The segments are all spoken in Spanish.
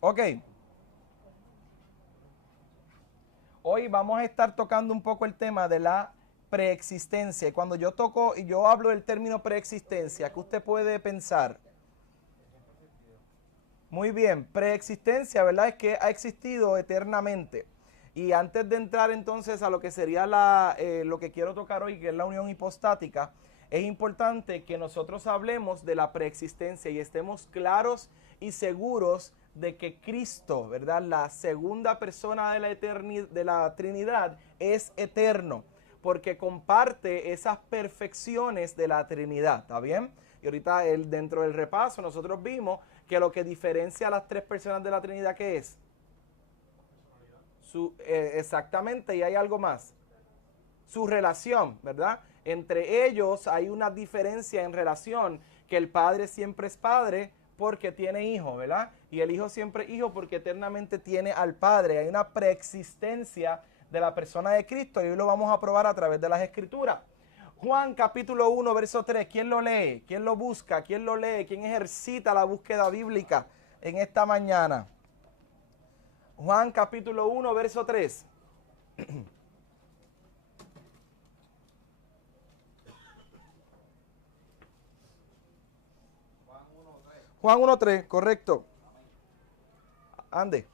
Ok, hoy vamos a estar tocando un poco el tema de la preexistencia. Y cuando yo toco y yo hablo del término preexistencia, ¿qué usted puede pensar? Muy bien, preexistencia, ¿verdad? Es que ha existido eternamente. Y antes de entrar entonces a lo que sería lo que quiero tocar hoy, que es la unión hipostática, es importante que nosotros hablemos de la preexistencia y estemos claros y seguros de que Cristo, ¿verdad? La segunda persona de de la Trinidad es eterno, porque comparte esas perfecciones de la Trinidad, ¿está bien? Y ahorita dentro del repaso nosotros vimos que lo que diferencia a las tres personas de la Trinidad, ¿qué es? Exactamente, y hay algo más. Su relación, ¿verdad? Entre ellos hay una diferencia en relación, que el Padre siempre es Padre porque tiene hijo, ¿verdad? Y el Hijo siempre es hijo porque eternamente tiene al Padre. Hay una preexistencia de la persona de Cristo y hoy lo vamos a probar a través de las Escrituras. Juan capítulo 1, verso 3, ¿quién lo lee? ¿Quién lo busca? ¿Quién lo lee? ¿Quién ejercita la búsqueda bíblica en esta mañana? Juan capítulo 1, verso 3. Juan 1, 3, correcto. Ande.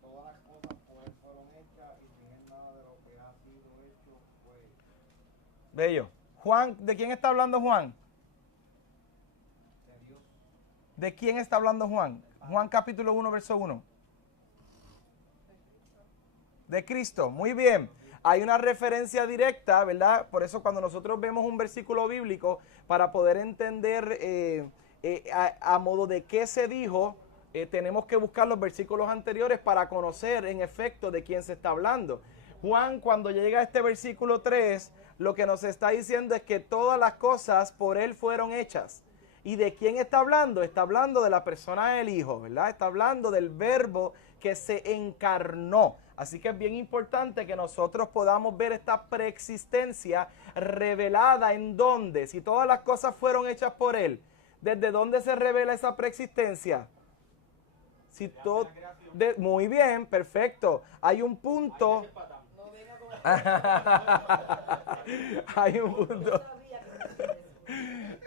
Todas las cosas por él fueron hechas y sin él nada de lo que ha sido hecho fue hecho. Bello. Juan, ¿de quién está hablando Juan? De Dios, ¿De quién está hablando Juan? Juan capítulo 1, verso 1. De Cristo, muy bien. Hay una referencia directa, ¿verdad? Por eso cuando nosotros vemos un versículo bíblico, para poder entender a modo de qué se dijo, tenemos que buscar los versículos anteriores para conocer en efecto de quién se está hablando. Juan, cuando llega a este versículo 3, lo que nos está diciendo es que todas las cosas por él fueron hechas. ¿Y de quién está hablando? Está hablando de la persona del Hijo, ¿verdad? Está hablando del verbo que se encarnó. Así que es bien importante que nosotros podamos ver esta preexistencia revelada en dónde. Si todas las cosas fueron hechas por Él, ¿desde dónde se revela esa preexistencia? Si todo, muy bien, perfecto. Hay un punto. Hay un punto.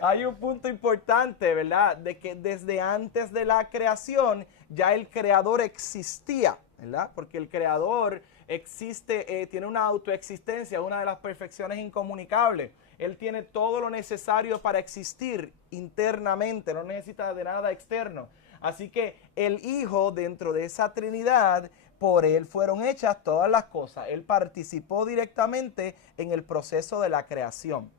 Hay un punto importante, ¿verdad? De que desde antes de la creación ya el creador existía, ¿verdad? Porque el creador existe, tiene una autoexistencia, una de las perfecciones incomunicables. Él tiene todo lo necesario para existir internamente, no necesita de nada externo. Así que el Hijo, dentro de esa Trinidad, por Él fueron hechas todas las cosas. Él participó directamente en el proceso de la creación.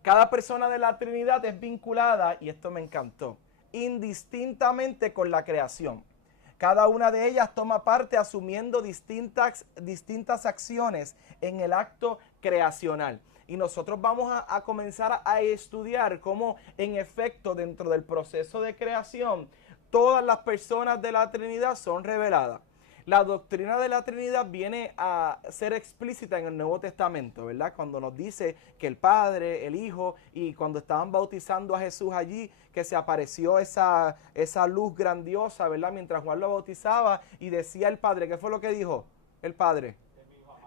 Cada persona de la Trinidad es vinculada, y esto me encantó, indistintamente con la creación. Cada una de ellas toma parte asumiendo distintas acciones en el acto creacional. Y nosotros vamos a comenzar a estudiar cómo en efecto dentro del proceso de creación todas las personas de la Trinidad son reveladas. La doctrina de la Trinidad viene a ser explícita en el Nuevo Testamento, ¿verdad? Cuando nos dice que el Padre, el Hijo, y cuando estaban bautizando a Jesús allí, que se apareció esa luz grandiosa, ¿verdad? Mientras Juan lo bautizaba y decía el Padre, ¿qué fue lo que dijo el Padre?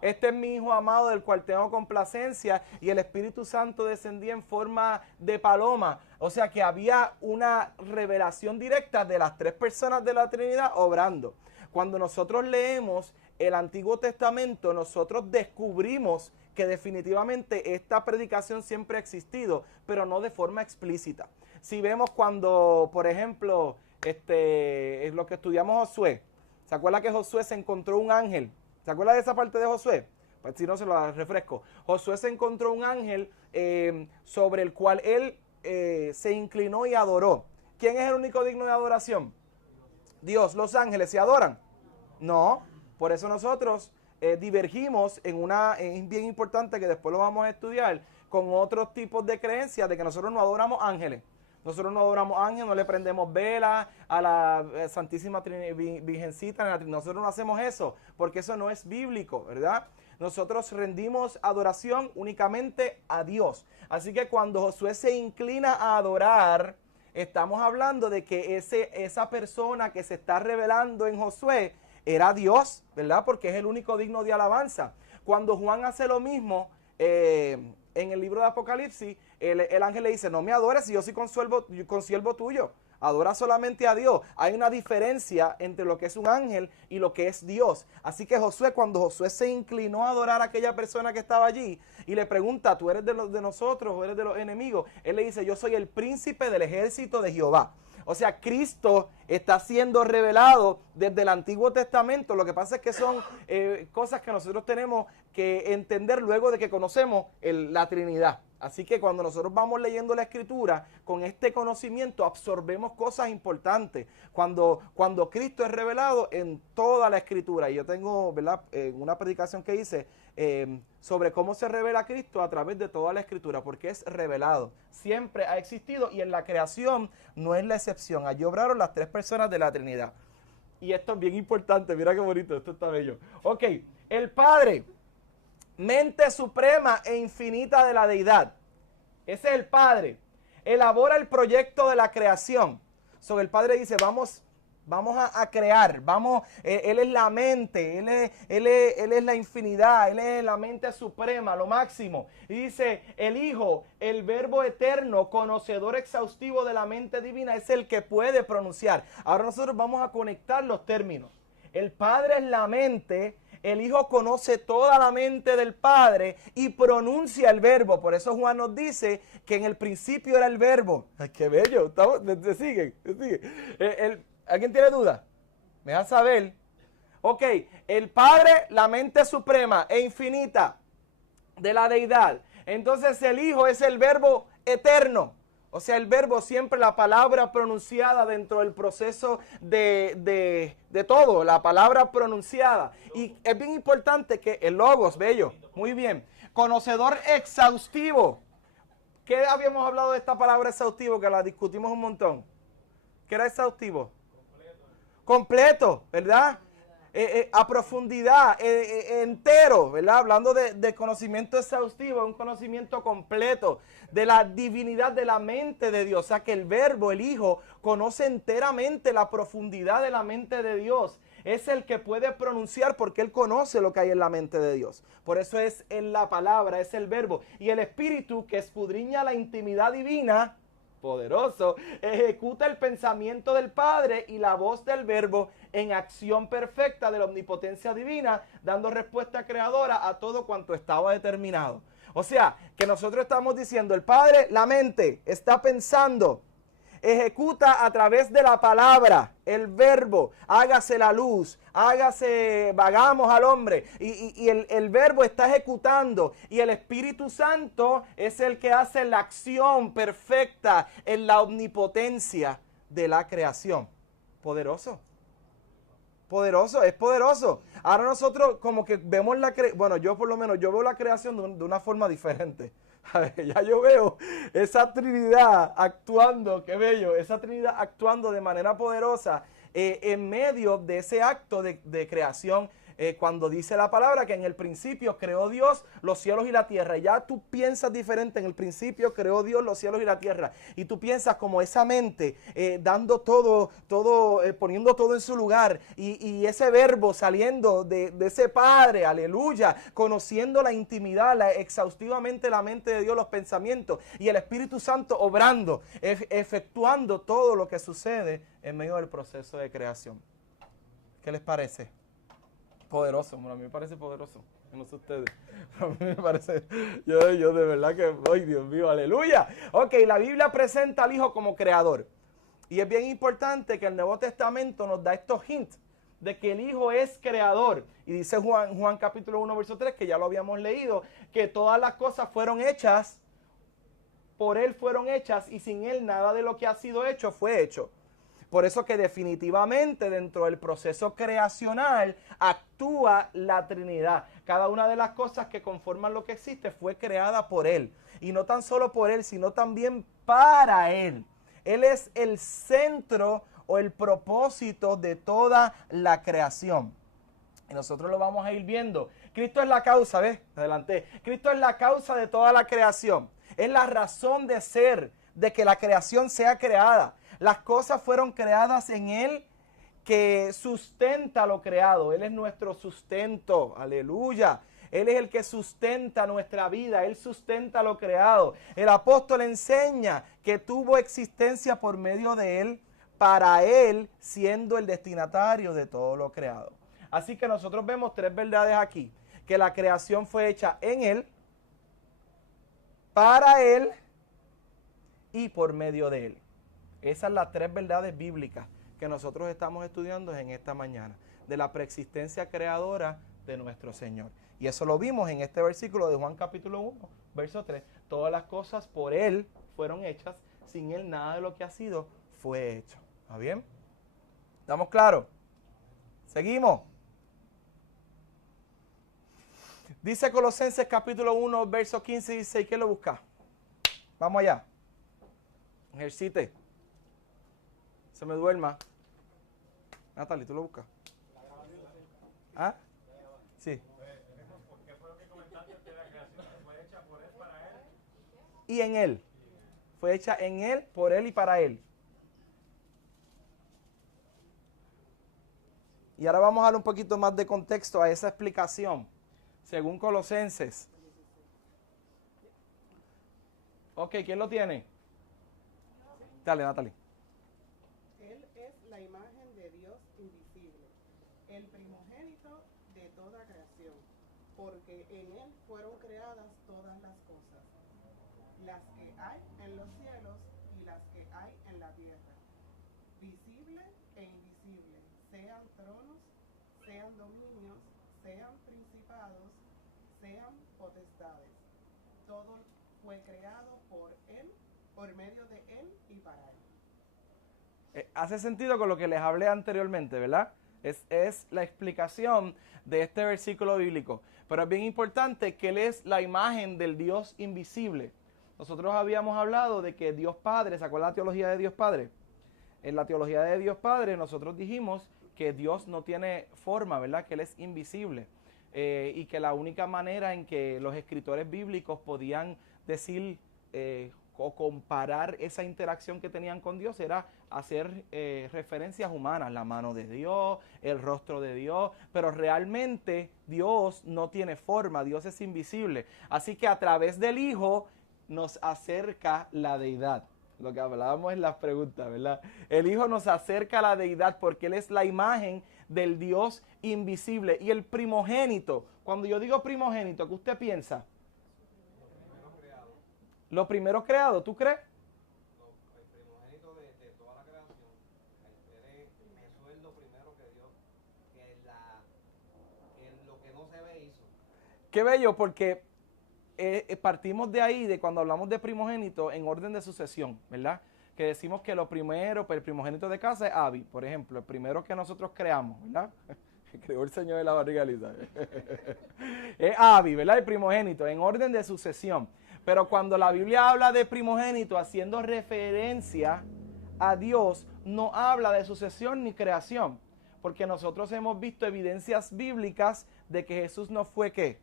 Este es mi Hijo amado del cual tengo complacencia, y el Espíritu Santo descendía en forma de paloma. O sea que había una revelación directa de las tres personas de la Trinidad obrando. Cuando nosotros leemos el Antiguo Testamento, nosotros descubrimos que definitivamente esta predicación siempre ha existido, pero no de forma explícita. Si vemos cuando, por ejemplo, es lo que estudiamos Josué, ¿se acuerda que Josué se encontró un ángel? ¿Se acuerda de esa parte de Josué? Pues si no, se lo refresco. Josué se encontró un ángel sobre el cual él se inclinó y adoró. ¿Quién es el único digno de adoración? Dios. ¿Los ángeles se adoran? No. Por eso nosotros divergimos es bien importante que después lo vamos a estudiar, con otros tipos de creencias de que nosotros no adoramos ángeles. Nosotros no adoramos ángeles, no le prendemos vela a la Santísima Virgencita. Nosotros no hacemos eso, porque eso no es bíblico, ¿verdad? Nosotros rendimos adoración únicamente a Dios. Así que cuando Josué se inclina a adorar, estamos hablando de que esa persona que se está revelando en Josué era Dios, ¿verdad? Porque es el único digno de alabanza. Cuando Juan hace lo mismo en el libro de Apocalipsis, el ángel le dice, no me adores, yo soy consiervo tuyo. Adora solamente a Dios. Hay una diferencia entre lo que es un ángel y lo que es Dios. Así que Josué, cuando Josué se inclinó a adorar a aquella persona que estaba allí y le pregunta, ¿tú eres de nosotros o eres de los enemigos? Él le dice, yo soy el príncipe del ejército de Jehová. O sea, Cristo está siendo revelado desde el Antiguo Testamento. Lo que pasa es que son cosas que nosotros tenemos que entender luego de que conocemos la Trinidad. Así que cuando nosotros vamos leyendo la Escritura, con este conocimiento absorbemos cosas importantes. Cuando Cristo es revelado en toda la Escritura. Y yo tengo, ¿verdad?, una predicación que hice sobre cómo se revela Cristo a través de toda la Escritura, porque es revelado. Siempre ha existido y en la creación no es la excepción. Allí obraron las tres personas de la Trinidad. Y esto es bien importante, mira qué bonito, esto está bello. Ok, el Padre, mente suprema e infinita de la deidad. Ese es el Padre. Elabora el proyecto de la creación. So, el Padre dice, vamos a crear, Él es la mente, él es la infinidad, Él es la mente suprema, lo máximo. Y dice, el Hijo, el Verbo eterno, conocedor exhaustivo de la mente divina, es el que puede pronunciar. Ahora nosotros vamos a conectar los términos. El Padre es la mente, el Hijo conoce toda la mente del Padre y pronuncia el Verbo. Por eso Juan nos dice que en el principio era el Verbo. Ay, qué bello, ¿te siguen? ¿Alguien tiene duda? ¿Me deja saber? Ok, el Padre, la mente suprema e infinita de la deidad. Entonces el Hijo es el Verbo eterno. O sea, el Verbo, siempre la palabra pronunciada dentro del proceso de todo, la palabra pronunciada. Y es bien importante que el Logos, bello, muy bien. Conocedor exhaustivo. ¿Qué habíamos hablado de esta palabra exhaustivo? Que la discutimos un montón. ¿Qué era exhaustivo? Completo, ¿verdad? A profundidad, entero, ¿verdad? Hablando de conocimiento exhaustivo, un conocimiento completo de la divinidad de la mente de Dios. O sea que el Verbo, el Hijo, conoce enteramente la profundidad de la mente de Dios. Es el que puede pronunciar porque Él conoce lo que hay en la mente de Dios. Por eso es en la palabra, es el Verbo. Y el Espíritu, que escudriña la intimidad divina, poderoso, ejecuta el pensamiento del Padre y la voz del Verbo en acción perfecta de la omnipotencia divina, dando respuesta creadora a todo cuanto estaba determinado. O sea, que nosotros estamos diciendo, el Padre, la mente, está pensando, ejecuta a través de la palabra, el Verbo, hágase la luz, vagamos al hombre, y el Verbo está ejecutando, y el Espíritu Santo es el que hace la acción perfecta en la omnipotencia de la creación. Poderoso. Poderoso, es poderoso. Ahora nosotros como que vemos yo por lo menos, yo veo la creación de una forma diferente. A ver, ya yo veo esa Trinidad actuando, qué bello, esa Trinidad actuando de manera poderosa en medio de ese acto de creación. Cuando dice la palabra que en el principio creó Dios los cielos y la tierra. Ya tú piensas diferente. En el principio creó Dios los cielos y la tierra. Y tú piensas como esa mente dando todo, poniendo todo en su lugar. Y ese Verbo saliendo de ese Padre, aleluya, conociendo la intimidad, exhaustivamente la mente de Dios, los pensamientos. Y el Espíritu Santo obrando, efectuando todo lo que sucede en medio del proceso de creación. ¿Qué les parece? Poderoso, bueno, a mí me parece poderoso, no sé ustedes, a mí me parece, yo de verdad que, ay Dios mío, aleluya. Ok, la Biblia presenta al Hijo como creador, y es bien importante que el Nuevo Testamento nos da estos hints de que el Hijo es creador, y dice Juan capítulo 1, verso 3, que ya lo habíamos leído, que todas las cosas fueron hechas, por Él fueron hechas, y sin Él nada de lo que ha sido hecho fue hecho. Por eso que definitivamente dentro del proceso creacional actúa la Trinidad. Cada una de las cosas que conforman lo que existe fue creada por Él. Y no tan solo por Él, sino también para Él. Él es el centro o el propósito de toda la creación. Y nosotros lo vamos a ir viendo. Cristo es la causa, ¿ves? Adelante. Cristo es la causa de toda la creación. Es la razón de ser de que la creación sea creada. Las cosas fueron creadas en Él, que sustenta lo creado. Él es nuestro sustento. Aleluya. Él es el que sustenta nuestra vida. Él sustenta lo creado. El apóstol enseña que tuvo existencia por medio de Él, para Él siendo el destinatario de todo lo creado. Así que nosotros vemos tres verdades aquí. Que la creación fue hecha en Él, para Él y por medio de Él. Esas son las tres verdades bíblicas que nosotros estamos estudiando en esta mañana, de la preexistencia creadora de nuestro Señor. Y eso lo vimos en este versículo de Juan capítulo 1, verso 3. Todas las cosas por Él fueron hechas, sin Él nada de lo que ha sido fue hecho. ¿Está bien? ¿Estamos claros? Seguimos. Dice Colosenses capítulo 1, verso 15 y 16. ¿Qué lo busca? Vamos allá. Ejercite. Se me duerma. Natalie, ¿tú lo buscas? ¿Ah? Sí. ¿Qué fue lo que comentaste de la creación? ¿Fue hecha por Él, para Él? Y en Él. Fue hecha en Él, por Él y para Él. Y ahora vamos a dar un poquito más de contexto a esa explicación. Según Colosenses. Ok, ¿quién lo tiene? Dale, Natalie. Él es la imagen de Dios invisible, el primogénito de toda creación, porque en Él fueron creadas todas las cosas, las que hay en los cielos y las que hay en la tierra, visible e invisible, sean tronos, sean dominios, sean principados, sean potestades. Todo fue creado por Él, por medio de Él y para Él. Hace sentido con lo que les hablé anteriormente, ¿verdad? Es la explicación de este versículo bíblico. Pero es bien importante que Él es la imagen del Dios invisible. Nosotros habíamos hablado de que Dios Padre, ¿se acuerdan la teología de Dios Padre? En la teología de Dios Padre nosotros dijimos que Dios no tiene forma, ¿verdad? Que Él es invisible. Y que la única manera en que los escritores bíblicos podían decir o comparar esa interacción que tenían con Dios era hacer referencias humanas, la mano de Dios, el rostro de Dios, pero realmente Dios no tiene forma, Dios es invisible. Así que a través del Hijo nos acerca la deidad. Lo que hablábamos en las preguntas, ¿verdad? El Hijo nos acerca a la deidad porque Él es la imagen del Dios invisible. Y el primogénito, cuando yo digo primogénito, ¿qué usted piensa? Lo primero creado, ¿tú crees? El primogénito de toda la creación. Eso es lo primero que Dios, que lo que no se ve hizo. Qué bello, porque partimos de ahí, de cuando hablamos de primogénito, en orden de sucesión, ¿verdad? Que decimos que lo primero, pues el primogénito de casa es Abby, por ejemplo, el primero que nosotros creamos, ¿verdad? Creó el Señor de la barriga lisa. Es Abby, ¿verdad? El primogénito, en orden de sucesión. Pero cuando la Biblia habla de primogénito haciendo referencia a Dios, no habla de sucesión ni creación. Porque nosotros hemos visto evidencias bíblicas de que Jesús no fue ¿qué?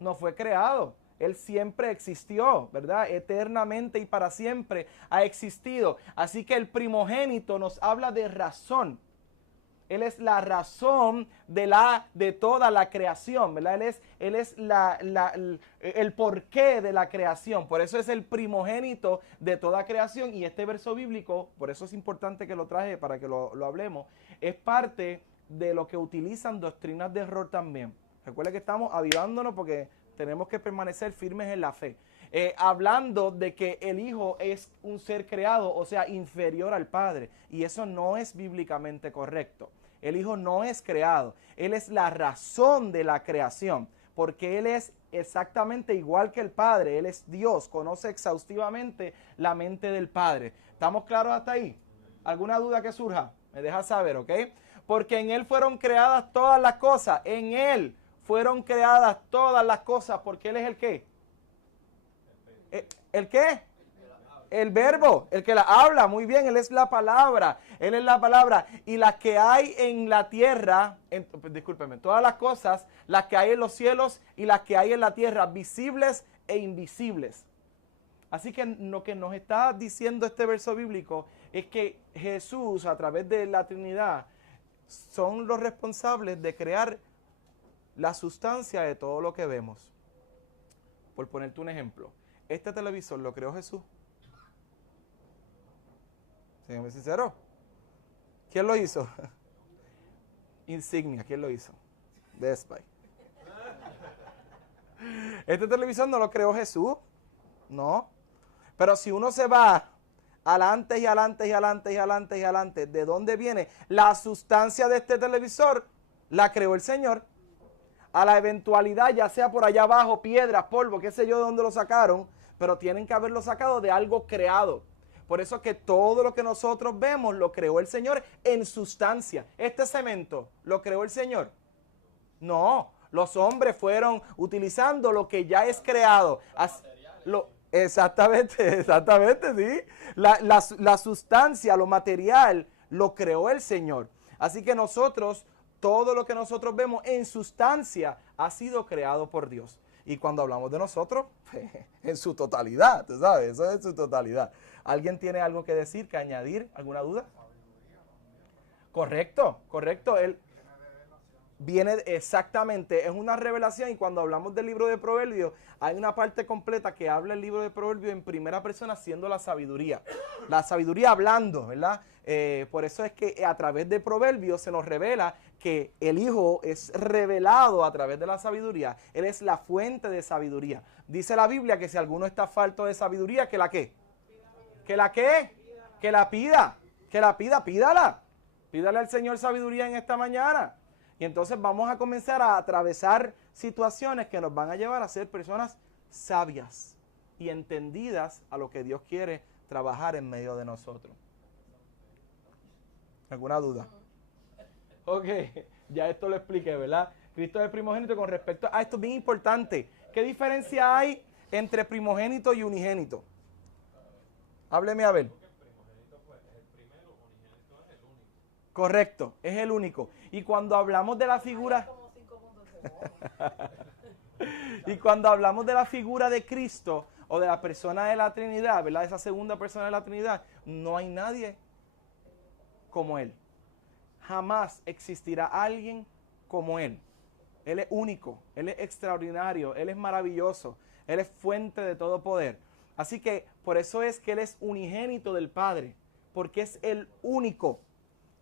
No fue creado. Él siempre existió, ¿verdad? Eternamente y para siempre ha existido. Así que el primogénito nos habla de razón. Él es la razón de toda la creación, ¿verdad? Él es el porqué de la creación. Por eso es el primogénito de toda creación. Y este verso bíblico, por eso es importante que lo traje para que lo hablemos, es parte de lo que utilizan doctrinas de error también. Recuerda que estamos avivándonos porque tenemos que permanecer firmes en la fe. Hablando de que el Hijo es un ser creado, o sea, inferior al Padre. Y eso no es bíblicamente correcto. El Hijo no es creado. Él es la razón de la creación. Porque Él es exactamente igual que el Padre. Él es Dios. Conoce exhaustivamente la mente del Padre. ¿Estamos claros hasta ahí? ¿Alguna duda que surja? Me deja saber, ¿ok? Porque en Él fueron creadas todas las cosas. En Él fueron creadas todas las cosas. Porque Él es el ¿qué? ¿El qué? El verbo, el que la habla, muy bien, Él es la palabra, Él es la palabra. Y las que hay en la tierra, discúlpeme, todas las cosas, las que hay en los cielos y las que hay en la tierra, visibles e invisibles. Así que lo que nos está diciendo este verso bíblico es que Jesús, a través de la Trinidad, son los responsables de crear la sustancia de todo lo que vemos. Por ponerte un ejemplo, este televisor lo creó Jesús. Séame sincero. ¿Quién lo hizo? Insignia, ¿quién lo hizo? Best Buy. Este televisor no lo creó Jesús, no. Pero si uno se va adelante y adelante y adelante y adelante y adelante, ¿de dónde viene? La sustancia de este televisor la creó el Señor. A la eventualidad, ya sea por allá abajo, piedras, polvo, qué sé yo de dónde lo sacaron, pero tienen que haberlo sacado de algo creado. Por eso que todo lo que nosotros vemos lo creó el Señor en sustancia. ¿Este cemento lo creó el Señor? No, los hombres fueron utilizando lo que ya es creado. Exactamente, sí. La sustancia, lo material, lo creó el Señor. Así que nosotros, todo lo que nosotros vemos en sustancia ha sido creado por Dios. Y cuando hablamos de nosotros, en su totalidad, tú sabes, eso es en su totalidad. ¿Alguien tiene algo que decir, que añadir? ¿Alguna duda? Correcto. Él viene exactamente, es una revelación, y cuando hablamos del libro de Proverbios, hay una parte completa que habla el libro de Proverbios en primera persona, siendo la sabiduría hablando, ¿verdad? Por eso es que a través de Proverbios se nos revela que el Hijo es revelado a través de la sabiduría. Él es la fuente de sabiduría. Dice la Biblia que si alguno está falto de sabiduría, ¿que la qué? ¿Que la qué? Que la pida. Pídala. Pídale al Señor sabiduría en esta mañana. Y entonces vamos a comenzar a atravesar situaciones que nos van a llevar a ser personas sabias y entendidas a lo que Dios quiere trabajar en medio de nosotros. ¿Alguna duda? Ok, ya esto lo expliqué, ¿verdad? Cristo es el primogénito con respecto a esto es bien importante. ¿Qué diferencia hay entre primogénito y unigénito? Hábleme a ver. Correcto, es el único. Y cuando hablamos de la figura... y cuando hablamos de la figura de Cristo o de la persona de la Trinidad, ¿verdad? Esa segunda persona de la Trinidad, no hay nadie como Él. Jamás existirá alguien como Él. Él es único, Él es extraordinario, Él es maravilloso, Él es fuente de todo poder. Así que por eso es que Él es unigénito del Padre, porque es el único.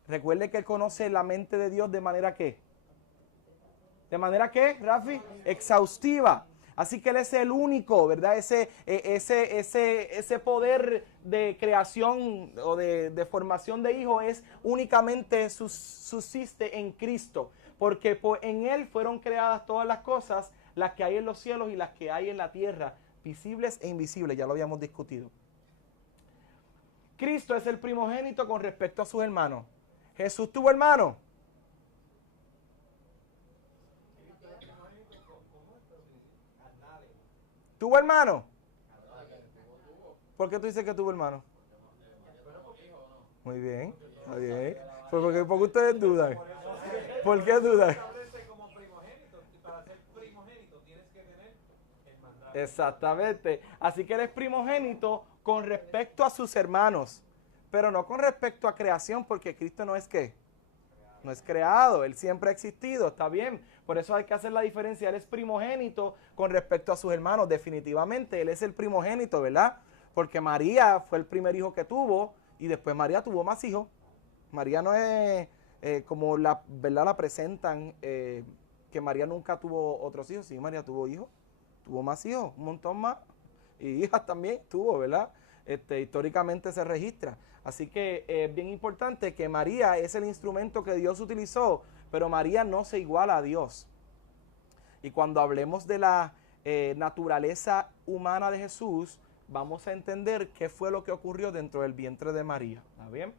Recuerde que Él conoce la mente de Dios de manera ¿qué? ¿De manera qué, Rafi? Exhaustiva. Así que Él es el único, ¿verdad? Ese poder de creación o de formación de hijos es únicamente subsiste en Cristo. Porque en Él fueron creadas todas las cosas, las que hay en los cielos y las que hay en la tierra, visibles e invisibles, ya lo habíamos discutido. Cristo es el primogénito con respecto a sus hermanos. ¿Jesús tuvo hermano? ¿Tuvo hermano? ¿Por qué tú dices que tuvo hermano? Muy bien, está bien. ¿Por qué ustedes dudan? ¿Por qué dudan? Exactamente. Así que Él es primogénito con respecto a sus hermanos, pero no con respecto a creación, porque Cristo no es ¿qué? No es creado, Él siempre ha existido, está bien. Por eso hay que hacer la diferencia. Él es primogénito con respecto a sus hermanos. Definitivamente, Él es el primogénito, ¿verdad? Porque María fue el primer hijo que tuvo y después María tuvo más hijos. María no es como ¿verdad? La presentan, que María nunca tuvo otros hijos. Sí, María tuvo hijos, tuvo más hijos, un montón más. Y hijas también tuvo, ¿verdad? Históricamente se registra. Así que es bien importante que María es el instrumento que Dios utilizó, pero María no se iguala a Dios. Y cuando hablemos de la naturaleza humana de Jesús, vamos a entender qué fue lo que ocurrió dentro del vientre de María. ¿Está bien?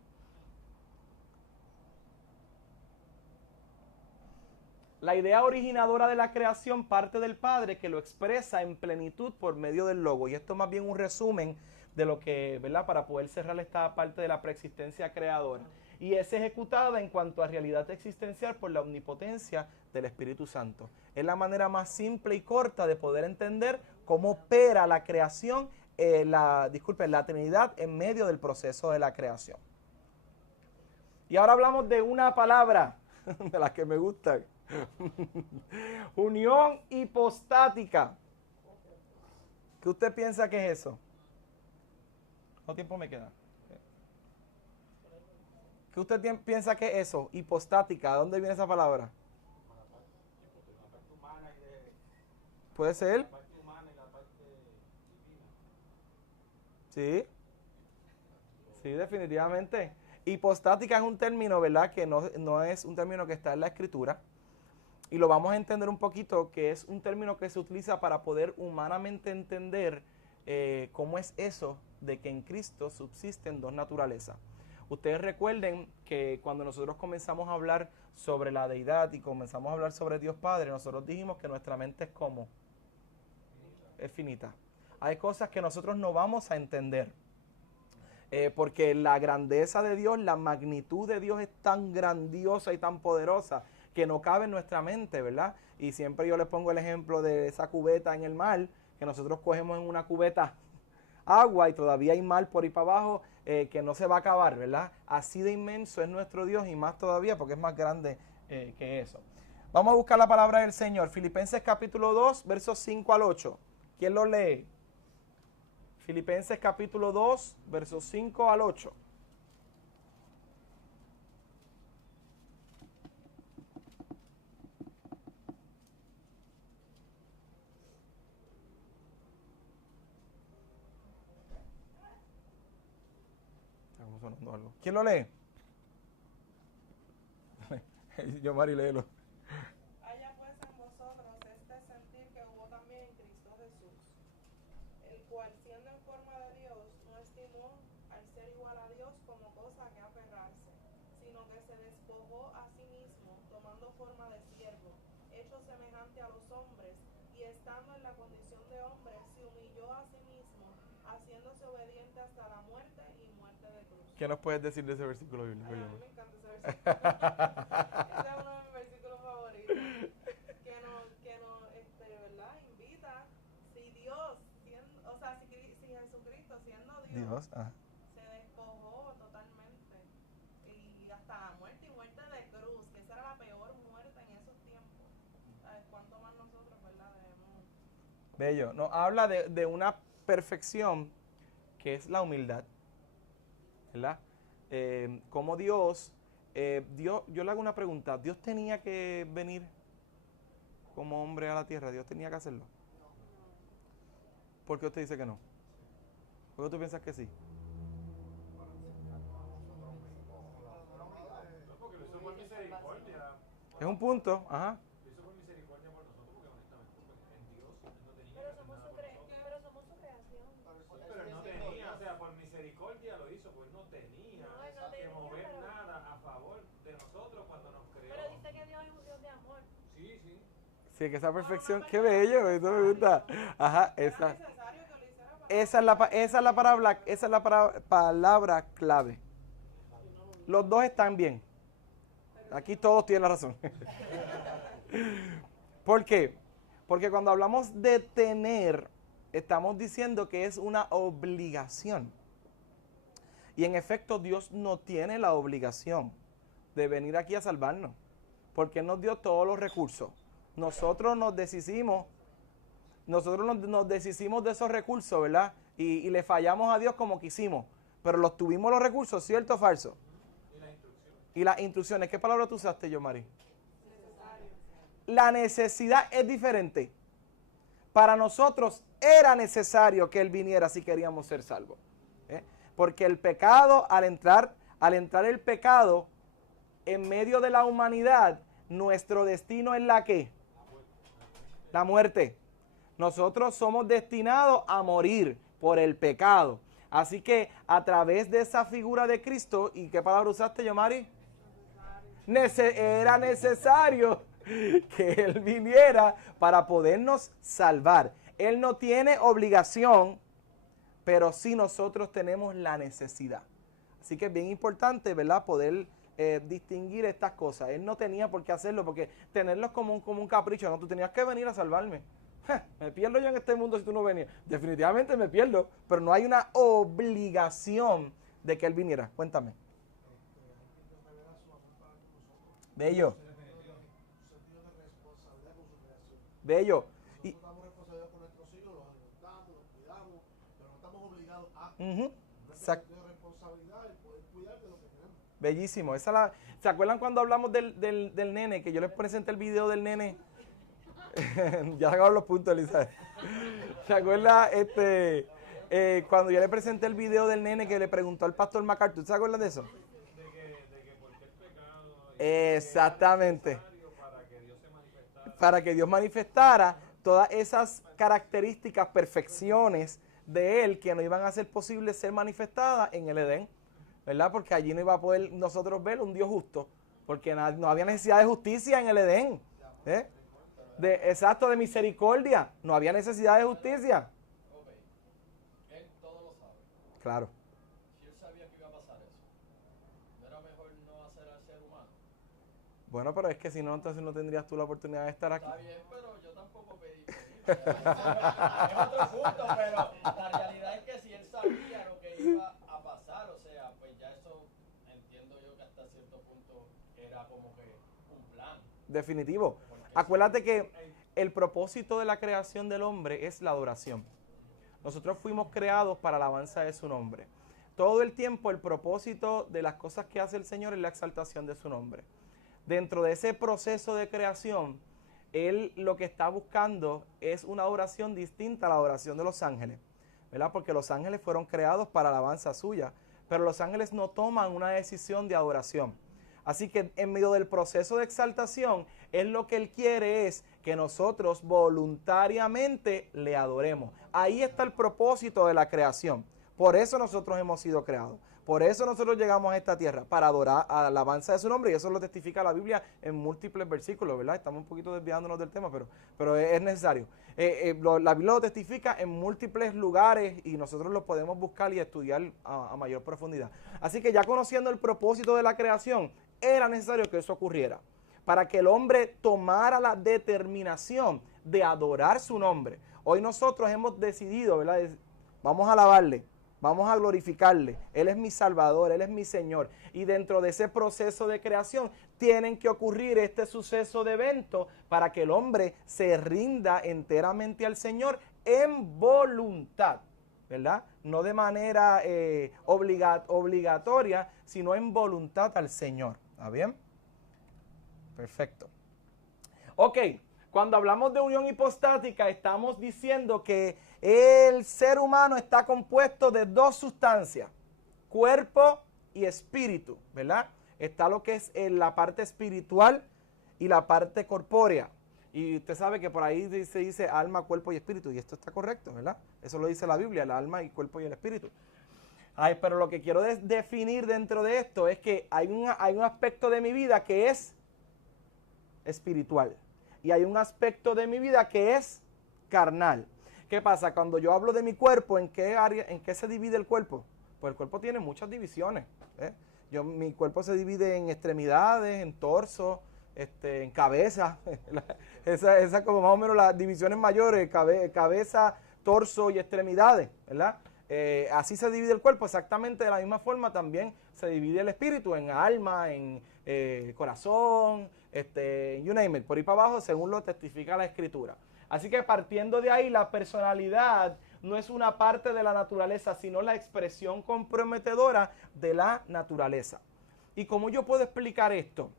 La idea originadora de la creación parte del Padre, que lo expresa en plenitud por medio del Logo. Y esto es más bien un resumen de lo que, ¿verdad? Para poder cerrar esta parte de la preexistencia creadora. Y es ejecutada en cuanto a realidad existencial por la omnipotencia del Espíritu Santo. Es la manera más simple y corta de poder entender cómo opera la creación la Trinidad en medio del proceso de la creación. Y ahora hablamos de una palabra de las que me gustan. Unión hipostática. ¿Qué usted piensa que es eso? ¿Cuánto tiempo me queda? ¿Qué usted piensa que es eso? Hipostática. ¿De dónde viene esa palabra? ¿Puede ser? Sí. Sí, definitivamente. Hipostática es un término, ¿verdad? Que no es un término que está en la Escritura. Y lo vamos a entender un poquito, que es un término que se utiliza para poder humanamente entender cómo es eso de que en Cristo subsisten dos naturalezas. Ustedes recuerden que cuando nosotros comenzamos a hablar sobre la deidad y comenzamos a hablar sobre Dios Padre, nosotros dijimos que nuestra mente es como, es finita. Hay cosas que nosotros no vamos a entender. Porque la grandeza de Dios, la magnitud de Dios es tan grandiosa y tan poderosa que no cabe en nuestra mente, ¿verdad? Y siempre yo les pongo el ejemplo de esa cubeta en el mar, que nosotros cogemos en una cubeta agua y todavía hay mar por ahí para abajo que no se va a acabar, ¿verdad? Así de inmenso es nuestro Dios y más todavía porque es más grande que eso. Vamos a buscar la palabra del Señor. Filipenses capítulo 2, versos 5 al 8. ¿Quién lo lee? Filipenses capítulo 2, versos 5 al 8. Estamos sonando algo. ¿Quién lo lee? Yo, Mari, léelo. Haya pues en vosotros este sentir que hubo también en Cristo Jesús, el cual siendo en forma de Dios no estimó al ser igual a Dios como cosa que aferrarse, sino que se despojó a sí mismo, tomando forma de siervo, hecho semejante a los hombres, y estando en la condición de hombre, se humilló a sí mismo, haciéndose obediente hasta la muerte y muerte de cruz. ¿Qué nos puedes decir de ese versículo bíblico? Ay, a mí me encanta ese versículo. Ese es uno de mis versículos favoritos. ¿Verdad? Invita, si Dios, si Jesucristo siendo Dios, se despojó totalmente y hasta la muerte y muerte de cruz, que esa era la peor muerte en esos tiempos. ¿Sabes cuánto más nosotros, verdad? Debemos. Bello. Nos habla de una perfección que es la humildad, ¿verdad? Como Dios, yo le hago una pregunta. ¿Dios tenía que venir como hombre a la tierra? ¿Dios tenía que hacerlo? ¿Por qué usted dice que no? ¿Por qué tú piensas que sí? Porque lo hizo por misericordia. Es un punto, ajá. Lo hizo por misericordia por nosotros, porque honestamente en Dios no tenía Pero que hacer somos nada su, por nosotros. pero somos su creación. Sí, pero no tenía, o sea, por misericordia lo hizo, pues no tenía No, él no que tenía, mover pero- nada a favor de nosotros cuando nos creó. Pero dice que Dios es un Dios de amor. Sí, sí. Sí, que esa perfección, qué bello, eso me gusta. Ajá, esa es la palabra clave. Los dos están bien. Aquí todos tienen la razón. ¿Por qué? Porque cuando hablamos de tener, estamos diciendo que es una obligación. Y en efecto, Dios no tiene la obligación de venir aquí a salvarnos, porque Él nos dio todos los recursos. Nosotros nos deshicimos de esos recursos, ¿verdad? Y le fallamos a Dios como quisimos, pero los tuvimos los recursos, ¿cierto o falso? Y las instrucciones. ¿Qué palabra tú usaste, yo, Mari? La necesidad es diferente. Para nosotros era necesario que Él viniera si queríamos ser salvos. Porque el pecado, al entrar el pecado en medio de la humanidad, nuestro destino es la ¿qué? La muerte. Nosotros somos destinados a morir por el pecado. Así que a través de esa figura de Cristo, ¿y qué palabra usaste, yo, Mari? Era necesario que Él viniera para podernos salvar. Él no tiene obligación, pero sí nosotros tenemos la necesidad. Así que es bien importante, ¿verdad?, poder distinguir estas cosas. Él no tenía por qué hacerlo, porque tenerlos como un capricho. No, tú tenías que venir a salvarme. Me pierdo yo en este mundo si tú no venías. Definitivamente me pierdo, pero no hay una obligación de que Él viniera. Cuéntame. Bello. Bello. Y, Estamos responsables con nuestros hijos, los alimentamos, los cuidamos, pero no estamos obligados a. exacto. Una responsabilidad y poder cuidar de lo que tenemos. Bellísimo. ¿Se acuerdan cuando hablamos del nene? Que yo les presenté el video del nene. Ya sacaron los puntos, Elizabeth. ¿Se acuerdan cuando yo le presenté el video del nene que le preguntó al pastor MacArthur? ¿Se acuerdan de eso? De que por qué el pecado. Exactamente. Para que Dios se manifestara. Para que Dios manifestara todas esas características, perfecciones de Él que no iban a ser posibles ser manifestadas en el Edén, ¿verdad? Porque allí no iba a poder nosotros ver un Dios justo, porque no había necesidad de justicia en el Edén, ¿eh? Exacto, de misericordia, no había necesidad de justicia. Ok, él todo lo sabe. Claro. Si él sabía que iba a pasar eso, ¿no era mejor no hacer al ser humano? Bueno, pero es que si no, entonces no tendrías tú la oportunidad de estar aquí. Está bien, pero yo tampoco pedí. Es otro punto, pero la realidad es que si él sabía lo que iba a pasar, o sea, pues ya eso entiendo yo que hasta cierto punto era como que un plan. Definitivo. Acuérdate que el propósito de la creación del hombre es la adoración. Nosotros fuimos creados para la alabanza de su nombre. Todo el tiempo el propósito de las cosas que hace el Señor es la exaltación de su nombre. Dentro de ese proceso de creación, Él lo que está buscando es una adoración distinta a la adoración de los ángeles, ¿verdad? Porque los ángeles fueron creados para alabanza suya, pero los ángeles no toman una decisión de adoración. Así que en medio del proceso de exaltación, Él lo que Él quiere es que nosotros voluntariamente le adoremos. Ahí está el propósito de la creación. Por eso nosotros hemos sido creados. Por eso nosotros llegamos a esta tierra, para adorar a la alabanza de su nombre. Y eso lo testifica la Biblia en múltiples versículos, ¿verdad? Estamos un poquito desviándonos del tema, pero es necesario. La Biblia lo testifica en múltiples lugares y nosotros lo podemos buscar y estudiar a mayor profundidad. Así que ya conociendo el propósito de la creación, era necesario que eso ocurriera, para que el hombre tomara la determinación de adorar su nombre. Hoy nosotros hemos decidido, ¿verdad? Vamos a alabarle, vamos a glorificarle. Él es mi Salvador, Él es mi Señor. Y dentro de ese proceso de creación tienen que ocurrir este suceso de evento para que el hombre se rinda enteramente al Señor en voluntad, ¿verdad? No de manera obligatoria, sino en voluntad al Señor. ¿Está bien? Perfecto. Ok, cuando hablamos de unión hipostática, estamos diciendo que el ser humano está compuesto de dos sustancias, cuerpo y espíritu, ¿verdad? Está lo que es la parte espiritual y la parte corpórea. Y usted sabe que por ahí se dice alma, cuerpo y espíritu, y esto está correcto, ¿verdad? Eso lo dice la Biblia, el alma, el cuerpo y el espíritu. Ay, pero lo que quiero definir dentro de esto es que hay un aspecto de mi vida que es espiritual y hay un aspecto de mi vida que es carnal. ¿Qué pasa? Cuando yo hablo de mi cuerpo, ¿en qué área, en qué se divide el cuerpo? Pues el cuerpo tiene muchas divisiones, ¿eh? Mi cuerpo se divide en extremidades, en torso, en cabeza. Esa como más o menos las divisiones mayores, cabeza, torso y extremidades, ¿verdad? Así se divide el cuerpo, exactamente de la misma forma también se divide el espíritu en alma, en corazón, you name it, por ahí para abajo según lo testifica la Escritura. Así que partiendo de ahí, la personalidad no es una parte de la naturaleza, sino la expresión comprometedora de la naturaleza. ¿Y cómo yo puedo explicar esto?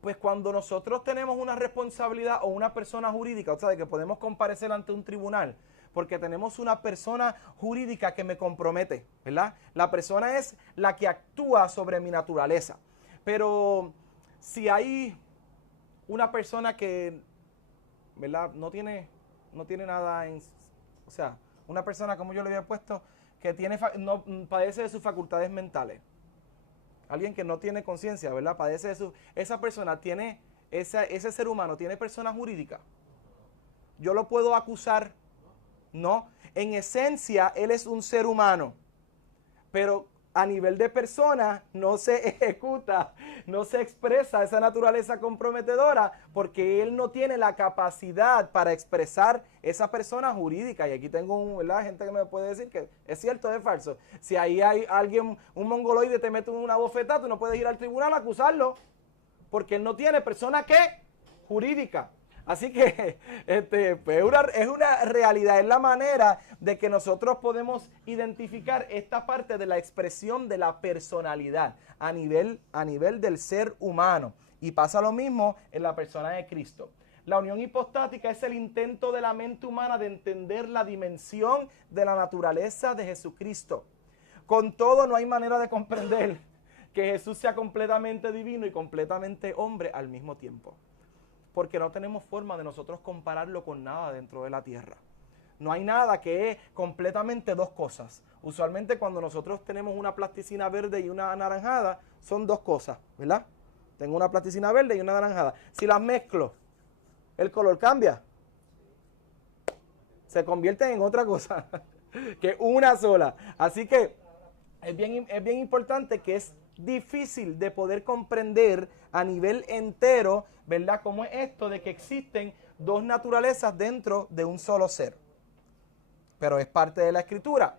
Pues cuando nosotros tenemos una responsabilidad o una persona jurídica, o sea, de que podemos comparecer ante un tribunal, porque tenemos una persona jurídica que me compromete, ¿verdad? La persona es la que actúa sobre mi naturaleza. Pero si hay una persona que, ¿verdad? No tiene nada en, o sea, una persona, como yo le había puesto, que no padece de sus facultades mentales. Alguien que no tiene conciencia, ¿verdad? Padece de esa persona tiene, ese ser humano tiene persona jurídica. Yo lo puedo acusar. No, en esencia él es un ser humano, pero a nivel de persona no se ejecuta, no se expresa esa naturaleza comprometedora porque él no tiene la capacidad para expresar esa persona jurídica. Y aquí tengo ¿verdad? Gente que me puede decir que es cierto o es falso. Si ahí hay alguien, un mongoloide te mete una bofetada, tú no puedes ir al tribunal a acusarlo porque él no tiene persona ¿qué? Jurídica. Así que pues es una realidad, es la manera de que nosotros podemos identificar esta parte de la expresión de la personalidad a nivel del ser humano. Y pasa lo mismo en la persona de Cristo. La unión hipostática es el intento de la mente humana de entender la dimensión de la naturaleza de Jesucristo. Con todo, no hay manera de comprender que Jesús sea completamente divino y completamente hombre al mismo tiempo. Porque no tenemos forma de nosotros compararlo con nada dentro de la tierra. No hay nada que es completamente dos cosas. Usualmente cuando nosotros tenemos una plasticina verde y una anaranjada, son dos cosas, ¿verdad? Tengo una plasticina verde y una anaranjada. Si las mezclo, el color cambia. Se convierte en otra cosa, que una sola. Así que es bien importante que es difícil de poder comprender a nivel entero, ¿verdad? Cómo es esto de que existen dos naturalezas dentro de un solo ser. Pero es parte de la Escritura.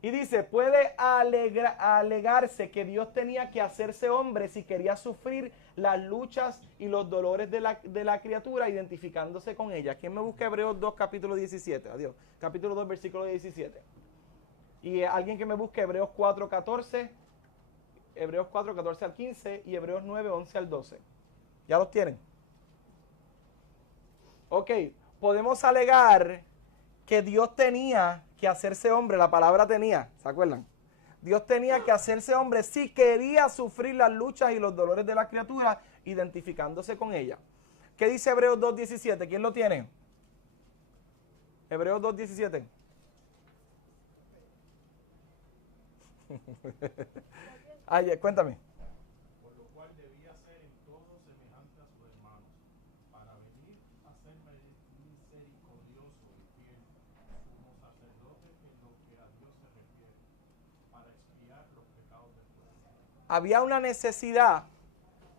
Y dice, puede alegarse que Dios tenía que hacerse hombre si quería sufrir las luchas y los dolores de la criatura, identificándose con ella. ¿Quién me busca Hebreos 2, capítulo 17? Adiós. Capítulo 2, versículo 17. Y alguien que me busque Hebreos 4, 14. Hebreos 4, 14 al 15 y Hebreos 9, 11 al 12. ¿Ya los tienen? Ok, podemos alegar que Dios tenía que hacerse hombre, la palabra tenía, ¿se acuerdan? Dios tenía que hacerse hombre si quería sufrir las luchas y los dolores de la criatura, identificándose con ella. ¿Qué dice Hebreos 2, 17? ¿Quién lo tiene? Hebreos 2, 17. Ay, cuéntame. Por lo cual debía ser en todo semejante a sus hermanos, para venir a ser misericordioso y fiel, como sacerdote en lo que a Dios se refiere, para expiar los pecados del pueblo. Había una necesidad,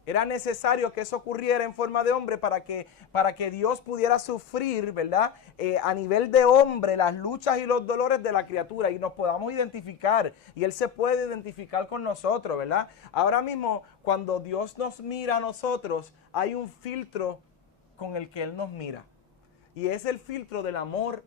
era necesario que eso ocurriera en forma de hombre para que Dios pudiera sufrir, ¿verdad? A nivel de hombre, las luchas y los dolores de la criatura y nos podamos identificar. Y Él se puede identificar con nosotros, ¿verdad? Ahora mismo, cuando Dios nos mira a nosotros, hay un filtro con el que Él nos mira. Y es el filtro del amor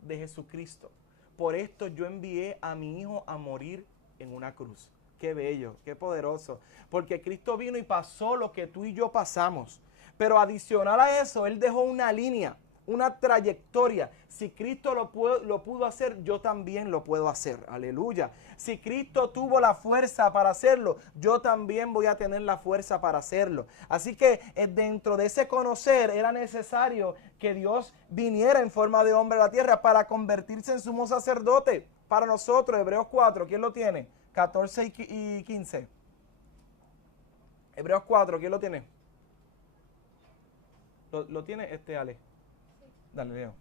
de Jesucristo. Por esto yo envié a mi Hijo a morir en una cruz. Qué bello, qué poderoso. Porque Cristo vino y pasó lo que tú y yo pasamos. Pero adicional a eso, Él dejó una línea, una trayectoria. Si Cristo lo pudo hacer, yo también lo puedo hacer. Aleluya. Si Cristo tuvo la fuerza para hacerlo, yo también voy a tener la fuerza para hacerlo. Así que dentro de ese conocer era necesario que Dios viniera en forma de hombre a la tierra para convertirse en sumo sacerdote. Para nosotros, Hebreos 4, ¿quién lo tiene? 14 y 15. Hebreos 4, ¿quién lo tiene? ¿Lo tiene Ale? Sí. Dale, Leo.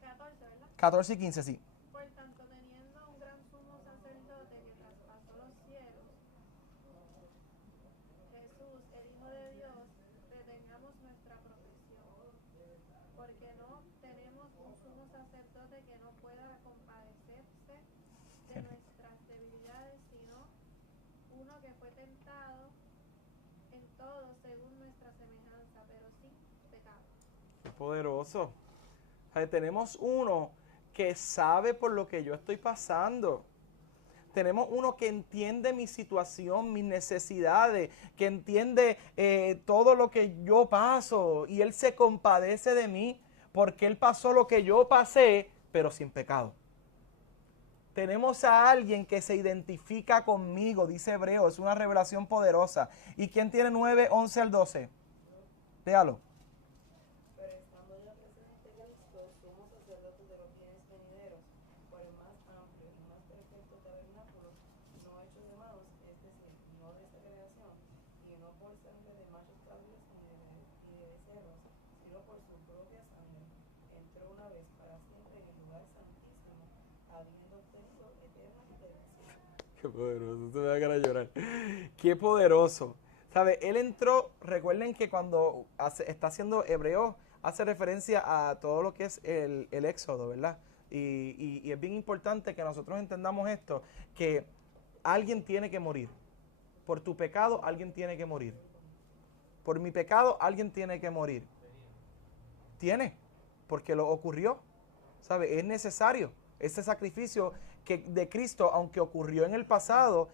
14, ¿verdad? 14 y 15, sí. Por tanto, teniendo un gran sumo sacerdote que traspasó los cielos, Jesús, el Hijo de Dios, retengamos nuestra profesión, porque no tenemos un sumo sacerdote que no pueda compadecerse de nuestras debilidades, sino uno que fue tentado en todo según nuestra semejanza, pero sin pecado. Poderoso. O sea, tenemos uno que sabe por lo que yo estoy pasando. Tenemos uno que entiende mi situación, mis necesidades, que entiende todo lo que yo paso. Y Él se compadece de mí porque Él pasó lo que yo pasé, pero sin pecado. Tenemos a alguien que se identifica conmigo, dice Hebreo, es una revelación poderosa. ¿Y quién tiene 9, 11 al 12? Léalo. Pero estando ya presente Cristo, somos sacerdotes de los bienes venideros, por el más amplio y más perfecto tabernáculo, no hecho de manos, es decir, no de esta creación, y no por sangre de machos cabríos ni de becerros, sino por su propia sangre, entró una vez para siempre en el lugar santísimo, habiendo obtenido eterna redención. Qué poderoso, se me da ganas de llorar. Qué poderoso. ¿Sabe? Él entró, recuerden que cuando está haciendo Hebreo, hace referencia a todo lo que es el Éxodo, ¿verdad? Y es bien importante que nosotros entendamos esto, que alguien tiene que morir. Por tu pecado, alguien tiene que morir. Por mi pecado, alguien tiene que morir. Tiene, porque lo ocurrió. ¿Sabe? Es necesario. Ese sacrificio de Cristo, aunque ocurrió en el pasado,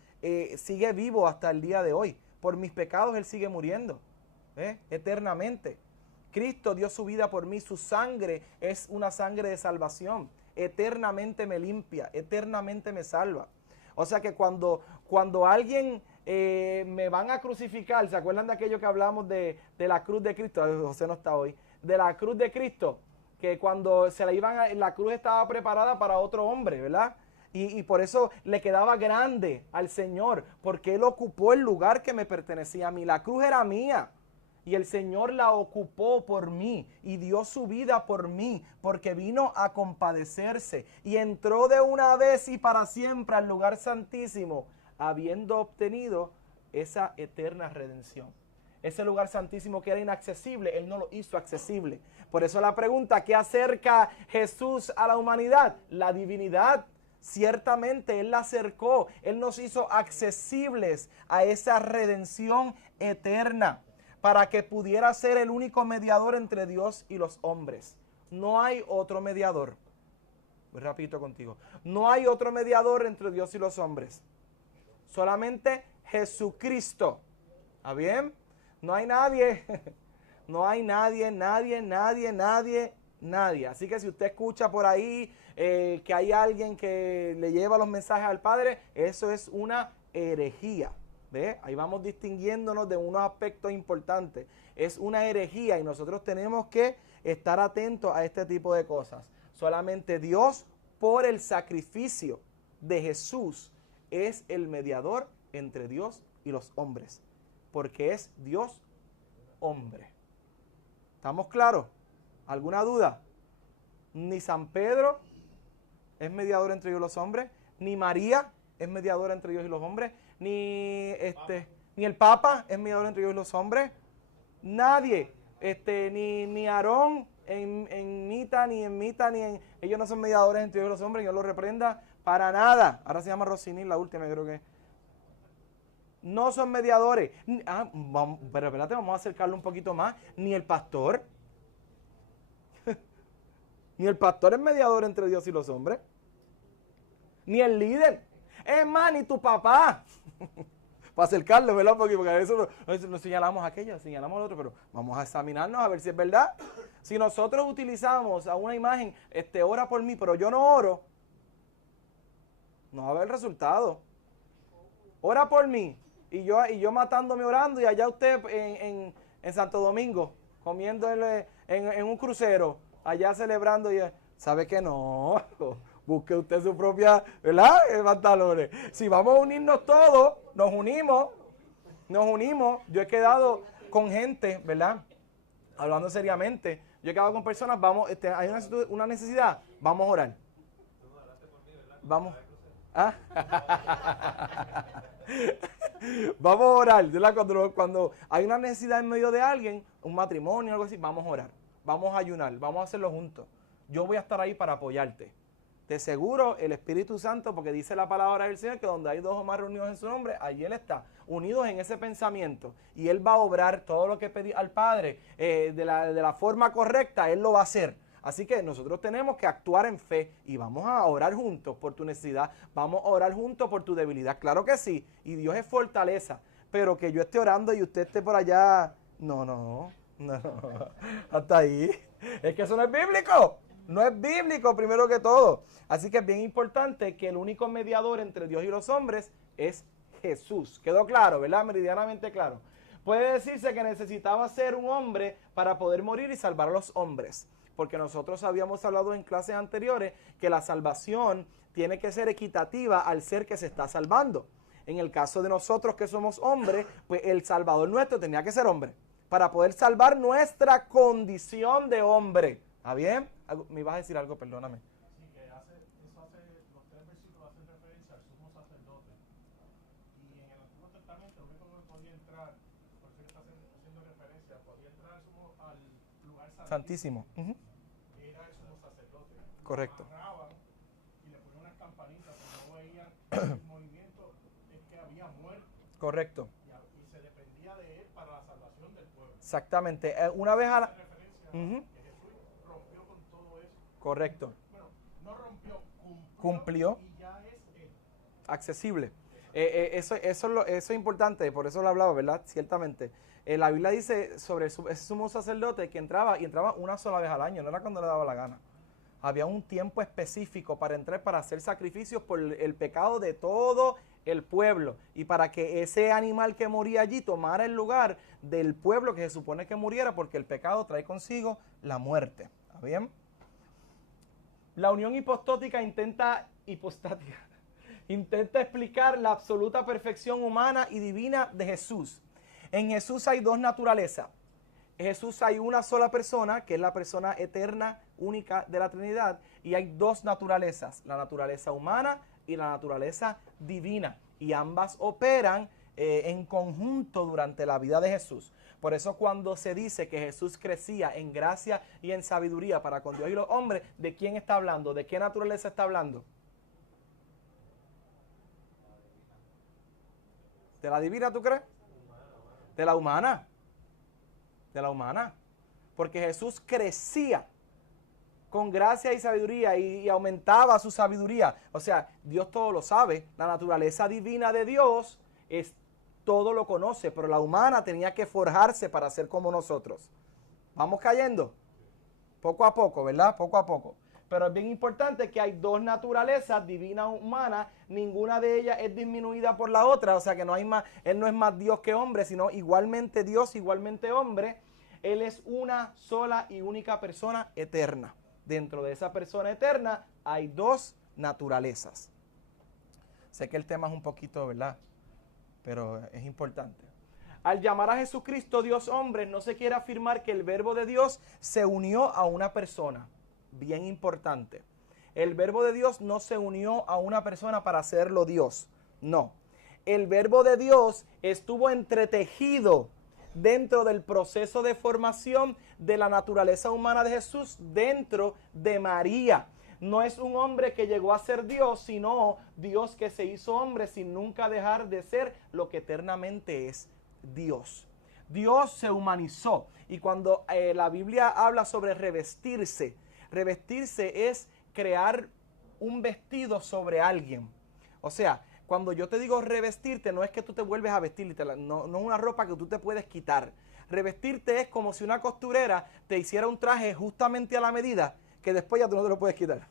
sigue vivo hasta el día de hoy. Por mis pecados Él sigue muriendo, eternamente. Cristo dio su vida por mí, su sangre es una sangre de salvación. Eternamente me limpia, eternamente me salva. O sea que cuando alguien me van a crucificar, ¿se acuerdan de aquello que hablamos de la cruz de Cristo? José no está hoy. De la cruz de Cristo, que cuando se la iban la cruz estaba preparada para otro hombre, ¿verdad? Y por eso le quedaba grande al Señor, porque Él ocupó el lugar que me pertenecía a mí. La cruz era mía y el Señor la ocupó por mí y dio su vida por mí, porque vino a compadecerse y entró de una vez y para siempre al lugar santísimo, habiendo obtenido esa eterna redención. Ese lugar santísimo que era inaccesible, Él no lo hizo accesible. Por eso la pregunta, ¿qué acerca Jesús a la humanidad? La divinidad. Ciertamente Él la acercó, Él nos hizo accesibles a esa redención eterna para que pudiera ser el único mediador entre Dios y los hombres. No hay otro mediador. Repito contigo. No hay otro mediador entre Dios y los hombres. Solamente Jesucristo. ¿Está bien? No hay nadie. No hay nadie. Así que si usted escucha por ahí que hay alguien que le lleva los mensajes al Padre, eso es una herejía. ¿Ve? Ahí vamos distinguiéndonos de unos aspectos importantes. Es una herejía y nosotros tenemos que estar atentos a este tipo de cosas. Solamente Dios, por el sacrificio de Jesús, es el mediador entre Dios y los hombres. Porque es Dios hombre. ¿Estamos claros? ¿Alguna duda? Ni San Pedro es mediador entre Dios y los hombres, ni María es mediadora entre Dios y los hombres, ni el Papa es mediador entre Dios y los hombres, nadie, ni Aarón en Mita, ni ellos no son mediadores entre Dios y los hombres, Dios los reprenda para nada. Ahora se llama Rossini, la última, creo que no son mediadores. Pero espérate, vamos a acercarlo un poquito más. Ni el pastor. Ni el pastor es mediador entre Dios y los hombres. Ni el líder. Es más, ni tu papá. Para acercarlo, ¿verdad? Porque a veces nos señalamos aquello, señalamos al otro, pero vamos a examinarnos a ver si es verdad. Si nosotros utilizamos a una imagen, ora por mí, pero yo no oro, no va a haber resultado. Ora por mí. Y yo matándome orando y allá usted en Santo Domingo, comiendo en un crucero, allá celebrando. Y ¿sabe que no? Busque usted su propia, ¿verdad? Pantalones. Si vamos a unirnos todos, nos unimos. Yo he quedado con gente, ¿verdad? Hablando seriamente, yo he quedado con personas, hay una necesidad, vamos a orar. Vamos. ¿Ah? Vamos a orar, ¿verdad? Cuando hay una necesidad en medio de alguien, un matrimonio, algo así, vamos a orar, vamos a ayunar, vamos a hacerlo juntos. Yo voy a estar ahí para apoyarte. De seguro el Espíritu Santo, porque dice la palabra del Señor que donde hay dos o más reunidos en su nombre, allí Él está, unidos en ese pensamiento. Y Él va a obrar todo lo que pedí al Padre de la forma correcta, Él lo va a hacer. Así que nosotros tenemos que actuar en fe y vamos a orar juntos por tu necesidad, vamos a orar juntos por tu debilidad. Claro que sí, y Dios es fortaleza, pero que yo esté orando y usted esté por allá, no, hasta ahí. Es que eso no es bíblico. No es bíblico, primero que todo. Así que es bien importante que el único mediador entre Dios y los hombres es Jesús. ¿Quedó claro, verdad? Meridianamente claro. Puede decirse que necesitaba ser un hombre para poder morir y salvar a los hombres. Porque nosotros habíamos hablado en clases anteriores que la salvación tiene que ser equitativa al ser que se está salvando. En el caso de nosotros que somos hombres, pues el salvador nuestro tenía que ser hombre. Para poder salvar nuestra condición de hombre. ¿Está bien? Me ibas a decir algo, perdóname. Sí, que los tres versículos hacen referencia al sumo sacerdote. podía entrar, por eso que está haciendo referencia, podía entrar al lugar Santísimo. Ujú. era el sumo sacerdote. Correcto. Lo amarraban y le ponían unas campanitas, si no veían el movimiento, es que había muerto. Correcto. Y se dependía de él para la salvación del pueblo. Exactamente. Una vez a la... Hace referencia Ujú. que Jesús rompió con todo eso. Correcto. Bueno, no rompió, Cumplió. y ya es él. Accesible. Eso es importante, por eso lo hablaba, ¿verdad? Ciertamente. La Biblia dice sobre ese sumo sacerdote que entraba una sola vez al año, no era cuando le daba la gana. Había un tiempo específico para entrar, para hacer sacrificios por el pecado de todo el pueblo y para que ese animal que moría allí tomara el lugar del pueblo que se supone que muriera, porque el pecado trae consigo la muerte. ¿Está bien? La unión hipostática intenta explicar la absoluta perfección humana y divina de Jesús. En Jesús hay dos naturalezas. En Jesús hay una sola persona, que es la persona eterna, única de la Trinidad, y hay dos naturalezas, la naturaleza humana y la naturaleza divina, y ambas operan en conjunto durante la vida de Jesús. Por eso cuando se dice que Jesús crecía en gracia y en sabiduría para con Dios y los hombres, ¿de quién está hablando? ¿De qué naturaleza está hablando? ¿De la divina, tú crees? De la humana. De la humana. Porque Jesús crecía con gracia y sabiduría y aumentaba su sabiduría. O sea, Dios todo lo sabe. La naturaleza divina de Dios todo lo conoce, pero la humana tenía que forjarse para ser como nosotros. Vamos cayendo. Poco a poco, ¿verdad? Poco a poco. Pero es bien importante que hay dos naturalezas, divina y humana, ninguna de ellas es disminuida por la otra, o sea que no hay más, Él no es más Dios que hombre, sino igualmente Dios, igualmente hombre. Él es una sola y única persona eterna. Dentro de esa persona eterna hay dos naturalezas. Sé que el tema es un poquito, ¿verdad? Pero es importante. Al llamar a Jesucristo Dios hombre, no se quiere afirmar que el verbo de Dios se unió a una persona. Bien importante. El verbo de Dios no se unió a una persona para hacerlo Dios. No. El verbo de Dios estuvo entretejido dentro del proceso de formación de la naturaleza humana de Jesús dentro de María. No es un hombre que llegó a ser Dios, sino Dios que se hizo hombre sin nunca dejar de ser lo que eternamente es Dios. Dios se humanizó. Y cuando la Biblia habla sobre revestirse es crear un vestido sobre alguien. O sea, cuando yo te digo revestirte, no es que tú te vuelves a vestir, no es una ropa que tú te puedes quitar. Revestirte es como si una costurera te hiciera un traje justamente a la medida, que después ya tú no te lo puedes quitar.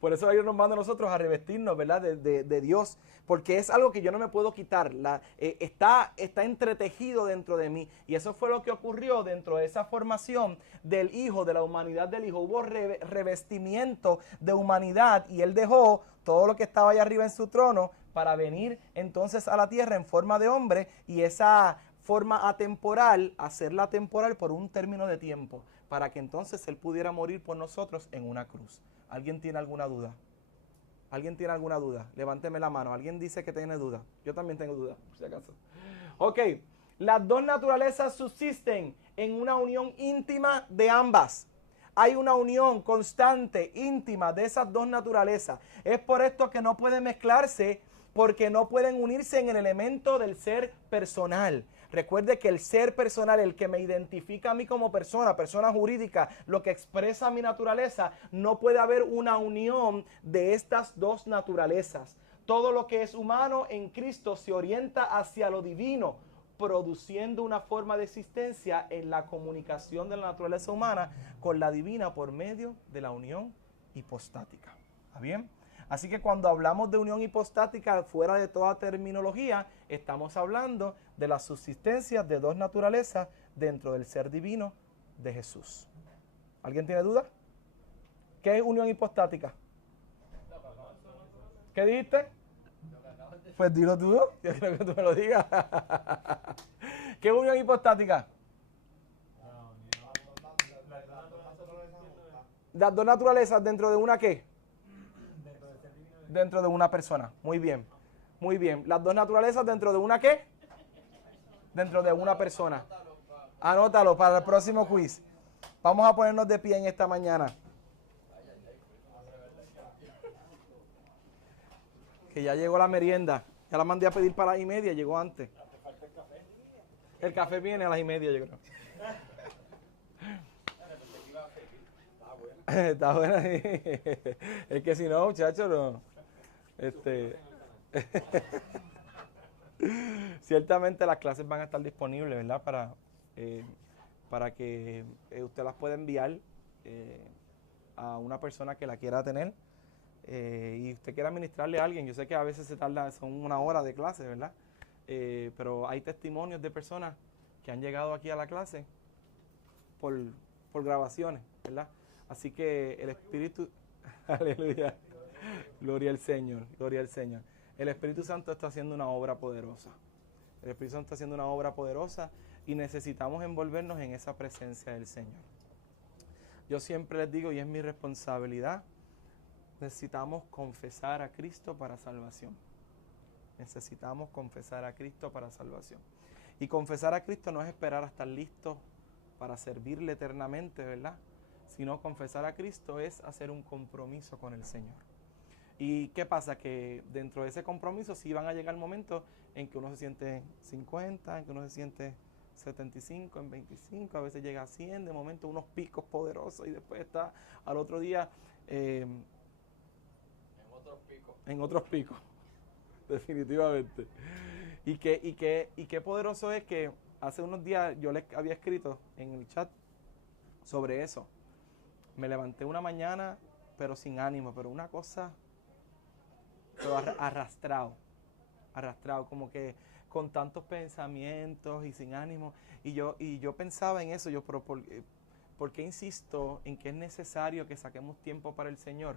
Por eso Dios nos manda a nosotros a revestirnos, ¿verdad? De Dios, porque es algo que yo no me puedo quitar, está entretejido dentro de mí, y eso fue lo que ocurrió dentro de esa formación del Hijo, de la humanidad del Hijo. Hubo revestimiento de humanidad, y Él dejó todo lo que estaba allá arriba en su trono para venir entonces a la tierra en forma de hombre, y esa forma atemporal, hacerla temporal por un término de tiempo, para que entonces Él pudiera morir por nosotros en una cruz. ¿Alguien tiene alguna duda? ¿Alguien tiene alguna duda? Levánteme la mano. ¿Alguien dice que tiene duda? Yo también tengo duda, por si acaso. Ok, las dos naturalezas subsisten en una unión íntima de ambas. Hay una unión constante, íntima de esas dos naturalezas. Es por esto que no pueden mezclarse, porque no pueden unirse en el elemento del ser personal. Recuerde que el ser personal, el que me identifica a mí como persona jurídica, lo que expresa mi naturaleza, no puede haber una unión de estas dos naturalezas. Todo lo que es humano en Cristo se orienta hacia lo divino, produciendo una forma de existencia en la comunicación de la naturaleza humana con la divina por medio de la unión hipostática. ¿Está bien? Así que cuando hablamos de unión hipostática, fuera de toda terminología, estamos hablando de la subsistencia de dos naturalezas dentro del ser divino de Jesús. ¿Alguien tiene duda? ¿Qué es unión hipostática? ¿Qué dijiste? Pues dilo tú, yo creo que tú me lo digas. ¿Qué es unión hipostática? Las dos naturalezas dentro de una ¿qué? Dentro de una persona. Muy bien. Muy bien. Las dos naturalezas dentro de una ¿qué? Dentro de una persona. Anótalo para el próximo quiz. Vamos a ponernos de pie en esta mañana. Que ya llegó la merienda. Ya la mandé a pedir para las 1:30, llegó antes. El café viene a las 1:30, yo creo. Está buena. Es que si no, muchachos, no. Ciertamente las clases van a estar disponibles, ¿verdad? Para que usted las pueda enviar a una persona que la quiera tener y usted quiera ministrarle a alguien. Yo sé que a veces se tarda, son 1 hora de clase, ¿verdad? Pero hay testimonios de personas que han llegado aquí a la clase por grabaciones, ¿verdad? Así que el Espíritu, aleluya, gloria al Señor, gloria al Señor. El Espíritu Santo está haciendo una obra poderosa. El Espíritu Santo está haciendo una obra poderosa y necesitamos envolvernos en esa presencia del Señor. Yo siempre les digo, y es mi responsabilidad, necesitamos confesar a Cristo para salvación. Necesitamos confesar a Cristo para salvación. Y confesar a Cristo no es esperar a estar listos para servirle eternamente, ¿verdad? Sino confesar a Cristo es hacer un compromiso con el Señor. ¿Y qué pasa? Que dentro de ese compromiso sí van a llegar momentos en que uno se siente 50, en que uno se siente 75, en 25, a veces llega a 100, de momento unos picos poderosos y después está al otro día en otros picos, definitivamente. Y qué poderoso es que hace unos días yo les había escrito en el chat sobre eso. Me levanté una mañana, pero sin ánimo, pero una cosa, pero arrastrado, como que con tantos pensamientos y sin ánimo. Y yo pensaba en eso, ¿por qué insisto en que es necesario que saquemos tiempo para el Señor?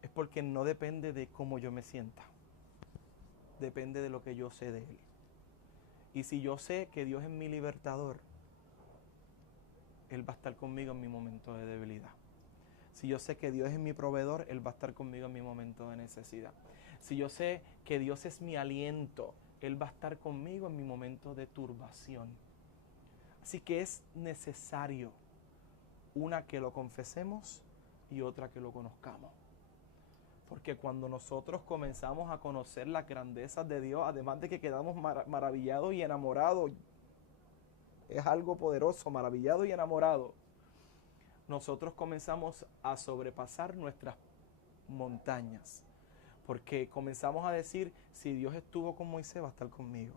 Es porque no depende de cómo yo me sienta, depende de lo que yo sé de Él. Y si yo sé que Dios es mi libertador, Él va a estar conmigo en mi momento de debilidad. Si yo sé que Dios es mi proveedor, Él va a estar conmigo en mi momento de necesidad. Si yo sé que Dios es mi aliento, Él va a estar conmigo en mi momento de turbación. Así que es necesario, una, que lo confesemos y otra, que lo conozcamos. Porque cuando nosotros comenzamos a conocer las grandezas de Dios, además de que quedamos maravillados y enamorados, es algo poderoso, maravillado y enamorado, nosotros comenzamos a sobrepasar nuestras montañas. Porque comenzamos a decir, si Dios estuvo con Moisés, va a estar conmigo.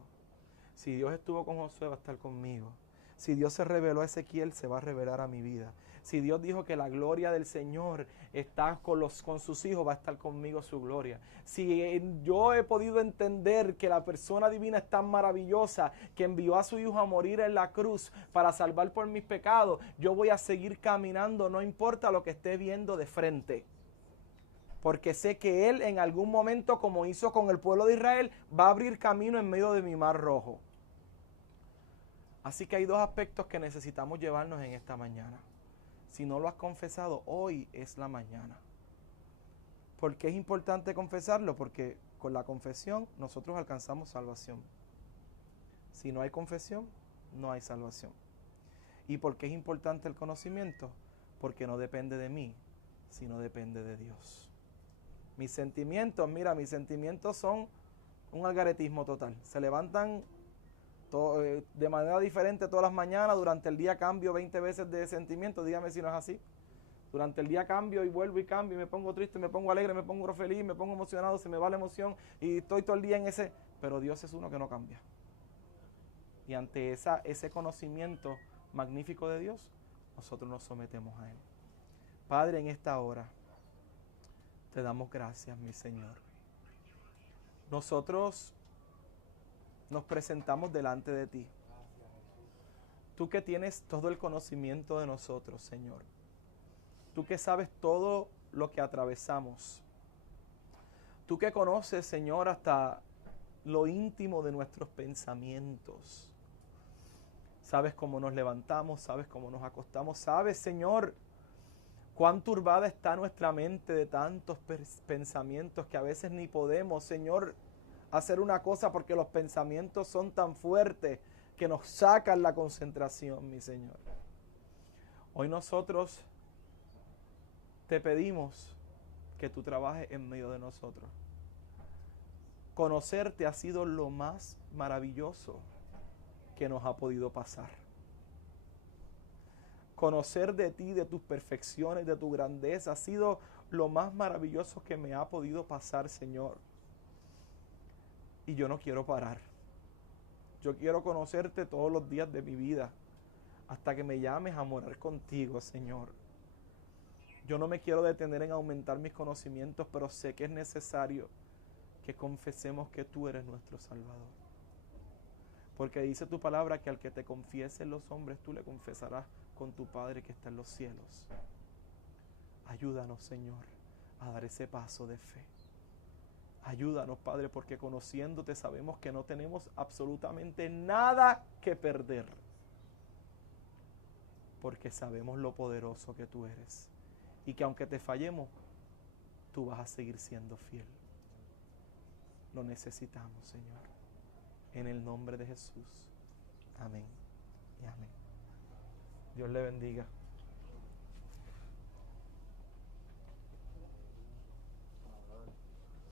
Si Dios estuvo con Josué, va a estar conmigo. Si Dios se reveló a Ezequiel, se va a revelar a mi vida. Si Dios dijo que la gloria del Señor está con sus hijos, va a estar conmigo su gloria. Si yo he podido entender que la persona divina es tan maravillosa que envió a su hijo a morir en la cruz para salvar por mis pecados, yo voy a seguir caminando, no importa lo que esté viendo de frente. Porque sé que Él en algún momento, como hizo con el pueblo de Israel, va a abrir camino en medio de mi mar rojo. Así que hay dos aspectos que necesitamos llevarnos en esta mañana. Si no lo has confesado, hoy es la mañana. ¿Por qué es importante confesarlo? Porque con la confesión nosotros alcanzamos salvación. Si no hay confesión, no hay salvación. ¿Y por qué es importante el conocimiento? Porque no depende de mí, sino depende de Dios. Mis sentimientos son un algaretismo total. Se levantan de manera diferente todas las mañanas. Durante el día cambio 20 veces de sentimiento. Dígame si no es así. Durante el día cambio y vuelvo y cambio. Y me pongo triste, me pongo alegre, me pongo feliz, me pongo emocionado, se me va la emoción. Y estoy todo el día en ese. Pero Dios es uno que no cambia. Y ante ese conocimiento magnífico de Dios, nosotros nos sometemos a Él. Padre, en esta hora te damos gracias, mi Señor. Nosotros nos presentamos delante de ti. Tú que tienes todo el conocimiento de nosotros, Señor. Tú que sabes todo lo que atravesamos. Tú que conoces, Señor, hasta lo íntimo de nuestros pensamientos. Sabes cómo nos levantamos, sabes cómo nos acostamos. Sabes, Señor, cuán turbada está nuestra mente de tantos pensamientos que a veces ni podemos, Señor, hacer una cosa porque los pensamientos son tan fuertes que nos sacan la concentración, mi Señor. Hoy nosotros te pedimos que tú trabajes en medio de nosotros. Conocerte ha sido lo más maravilloso que nos ha podido pasar. Conocer de ti, de tus perfecciones, de tu grandeza, ha sido lo más maravilloso que me ha podido pasar, Señor. Y yo no quiero parar. Yo quiero conocerte todos los días de mi vida, hasta que me llames a morar contigo, Señor. Yo no me quiero detener en aumentar mis conocimientos, pero sé que es necesario que confesemos que tú eres nuestro Salvador. Porque dice tu palabra que al que te confiesen los hombres, tú le confesarás con tu Padre que está en los cielos. Ayúdanos, Señor, a dar ese paso de fe. Ayúdanos, Padre, porque conociéndote sabemos que no tenemos absolutamente nada que perder. Porque sabemos lo poderoso que tú eres. Y que aunque te fallemos, tú vas a seguir siendo fiel. Lo necesitamos, Señor. En el nombre de Jesús. Amén y amén. Dios le bendiga.